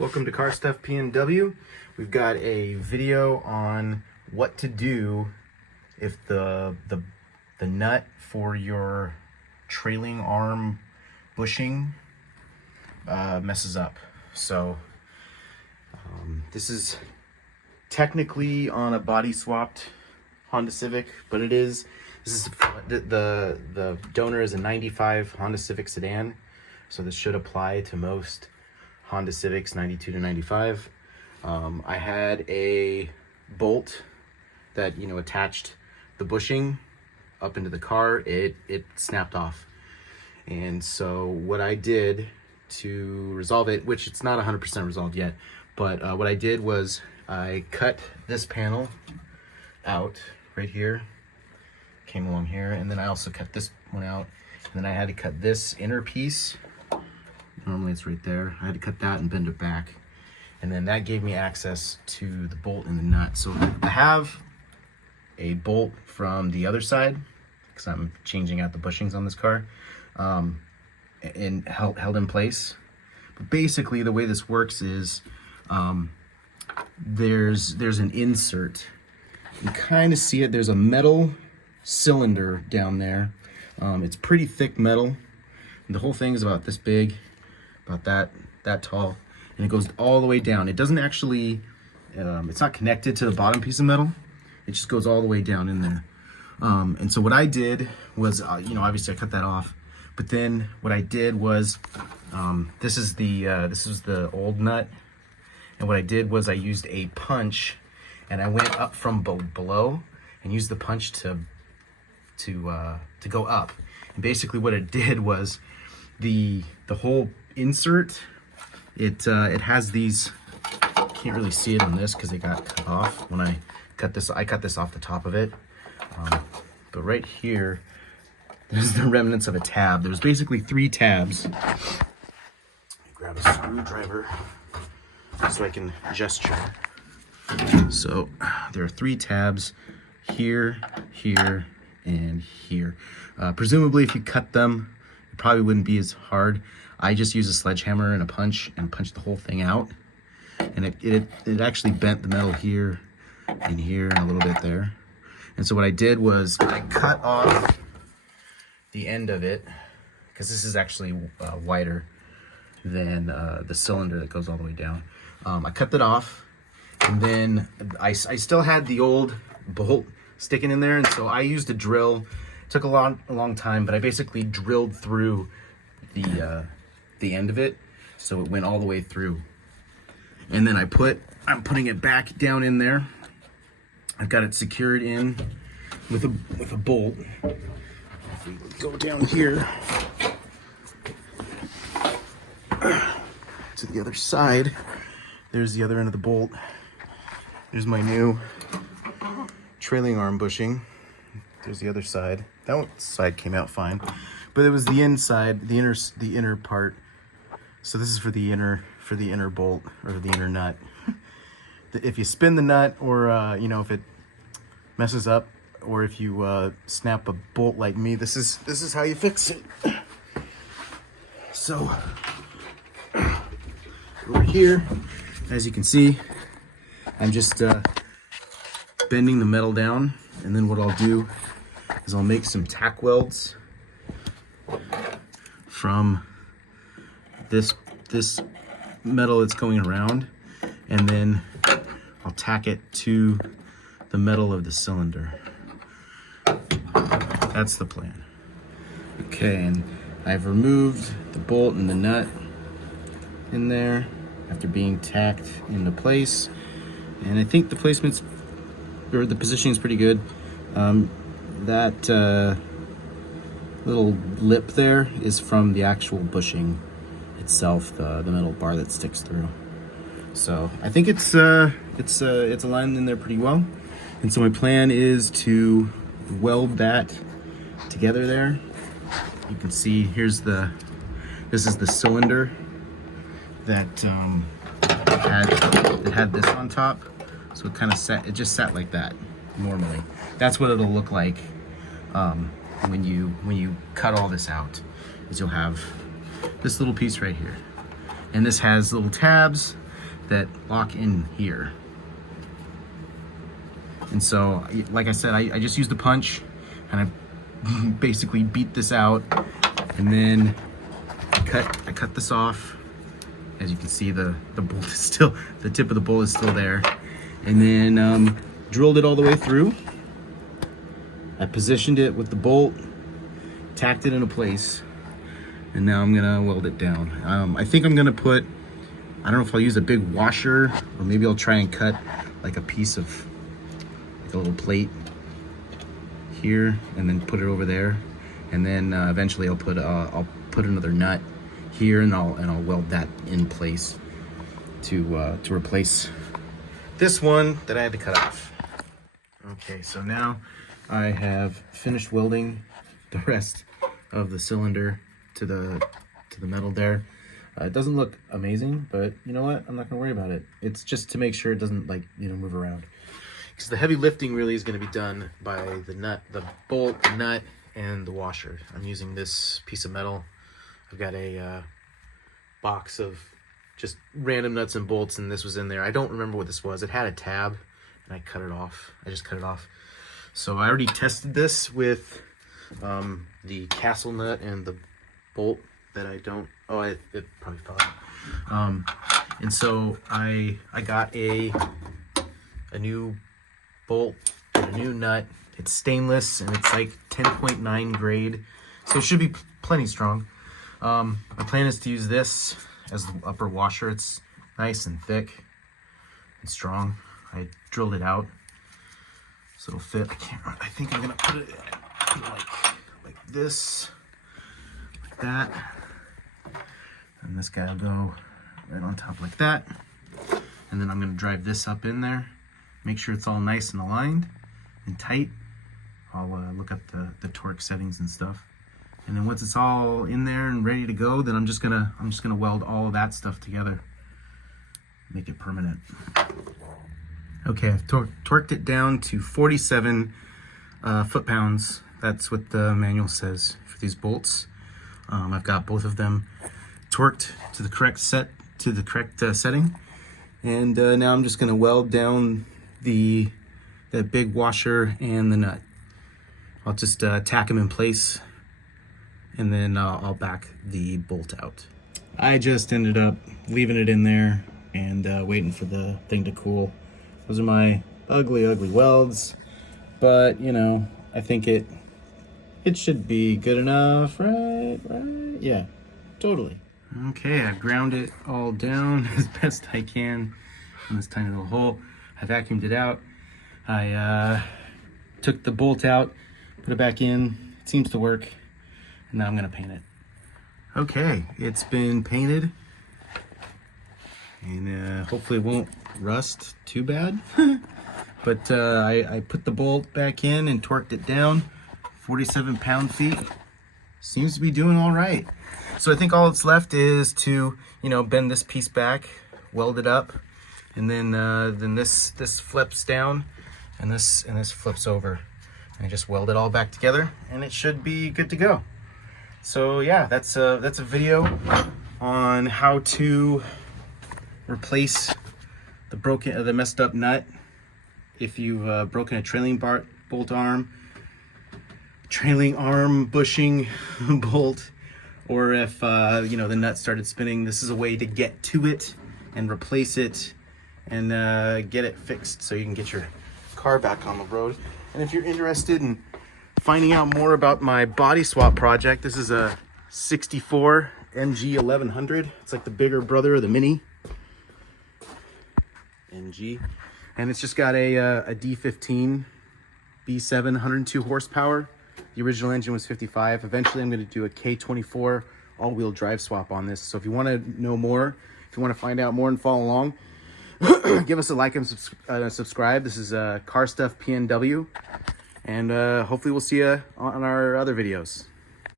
Welcome to Car Stuff PNW. We've got a video on what to do if the nut for your trailing arm bushing messes up. So this is technically on a body swapped Honda Civic, but this is the donor is a 95 Honda Civic sedan, so this should apply to most Honda Civics 92 to 95. I had a bolt that attached the bushing up into the car. It snapped off, and so what I did to resolve it, which it's not 100% resolved yet, but what I did was I cut this panel out right here, came along here, and then I also cut this one out, and then I had to cut this inner piece. Normally it's right there. I had to cut that and bend it back, and then that gave me access to the bolt and the nut. So I have a bolt from the other side because I'm changing out the bushings on this car, and held in place. But basically the way this works is there's an insert. You kind of see it. There's a metal cylinder down there. It's pretty thick metal, and the whole thing is about this big, about that tall, and it goes all the way down. It doesn't actually it's not connected to the bottom piece of metal. It just goes all the way down in there. And so what I did was obviously I cut that off, but then what I did was this is the old nut, and what I did was I used a punch, and I went up from below and used the punch to go up. And basically what it did was the whole insert, it has these, can't really see it on this because it got cut off when I cut this off the top of it, but right here there's the remnants of a tab. There's basically 3 tabs. Let me grab a screwdriver so I can gesture. So there are 3 tabs here, here, and here. Presumably if you cut them, it probably wouldn't be as hard. I just used a sledgehammer and a punch and punched the whole thing out, and it actually bent the metal here and here and a little bit there. And so what I did was I cut off the end of it, because this is actually wider than the cylinder that goes all the way down. I cut that off, and then I still had the old bolt sticking in there, and so I used a drill. It took a long time, but I basically drilled through the end of it, so it went all the way through. And then I'm putting it back down in there. I've got it secured in with a bolt. If we go down here to the other side, there's the other end of the bolt. There's my new trailing arm bushing. There's the other side. That one side came out fine, but it was the inside, the inner part. So this is for the inner bolt, or the inner nut. If you spin the nut, or if it messes up, or if you snap a bolt like me, this is how you fix it. So over here, as you can see, I'm just bending the metal down, and then what I'll do is I'll make some tack welds from this metal that's going around, and then I'll tack it to the metal of the cylinder. That's the plan. Okay, and I've removed the bolt and the nut in there after being tacked into place, and I think the placement's, or the positioning is pretty good. That little lip there is from the actual bushing itself, the metal bar that sticks through. So I think it's aligned in there pretty well, and so my plan is to weld that together there. You can see this is the cylinder that had this on top, so it just sat like that normally. That's what it'll look like when you cut all this out, is you'll have this little piece right here. And this has little tabs that lock in here. And so, like I said, I just used a punch and I basically beat this out, and then I cut this off. As you can see, the bolt is still, the tip of the bolt is still there. And then drilled it all the way through. I positioned it with the bolt, tacked it into place, and now I'm gonna weld it down. I think I'm gonna put, I don't know if I'll use a big washer, or maybe I'll try and cut like a piece of, like a little plate here, and then put it over there. And then eventually I'll put another nut here, and I'll weld that in place to replace this one that I had to cut off. Okay, so now I have finished welding the rest of the cylinder to the metal there. It doesn't look amazing, but you know what? I'm not gonna worry about it. It's just to make sure it doesn't, like, you know, move around. Because the heavy lifting really is gonna be done by the nut, the bolt, the nut, and the washer. I'm using this piece of metal. I've got a box of just random nuts and bolts, and this was in there. I don't remember what this was. It had a tab, and I cut it off. I just cut it off. So I already tested this with the castle nut and the bolt that I don't, oh, it probably fell out. And so I got a new bolt and a new nut. It's stainless, and it's like 10.9 grade, so it should be plenty strong. My plan is to use this as the upper washer. It's nice and thick and strong. I drilled it out so it'll fit. I think I'm gonna put it like this, like that, and this guy will go right on top like that. And then I'm gonna drive this up in there, make sure it's all nice and aligned and tight. I'll look up the torque settings and stuff. And then once it's all in there and ready to go, then I'm just gonna weld all of that stuff together, make it permanent. Okay, I've torqued it down to 47 foot-pounds. That's what the manual says for these bolts. I've got both of them torqued to the correct setting, and now I'm just gonna weld down that big washer and the nut. I'll just tack them in place, and then I'll back the bolt out. I just ended up leaving it in there and waiting for the thing to cool. Those are my ugly welds, but you know, I think it should be good enough, right? Yeah, totally. Okay, I've ground it all down as best I can in this tiny little hole. I vacuumed it out. I took the bolt out, put it back in. It seems to work. And now I'm gonna paint it. Okay, it's been painted, and hopefully it won't rust too bad. But I put the bolt back in and torqued it down, 47 pound-feet. Seems to be doing all right. So I think all that's left is to, you know, bend this piece back, weld it up, and then this flips down, and this flips over, and I just weld it all back together, and it should be good to go. So yeah, that's a video on how to replace the messed up nut if you've broken a trailing bolt arm, trailing arm bushing bolt, or if you know, the nut started spinning. This is a way to get to it and replace it and get it fixed so you can get your car back on the road. And if you're interested in finding out more about my body swap project, this is a 64 NG 1100. It's like the bigger brother of the Mini NG, and it's just got a D15 B7 102 horsepower. The original engine was 55. Eventually I'm going to do a K24 all-wheel drive swap on this. So if you want to know more, if you want to find out more and follow along, give us a like and subscribe. This is Car Stuff PNW. And hopefully we'll see you on our other videos.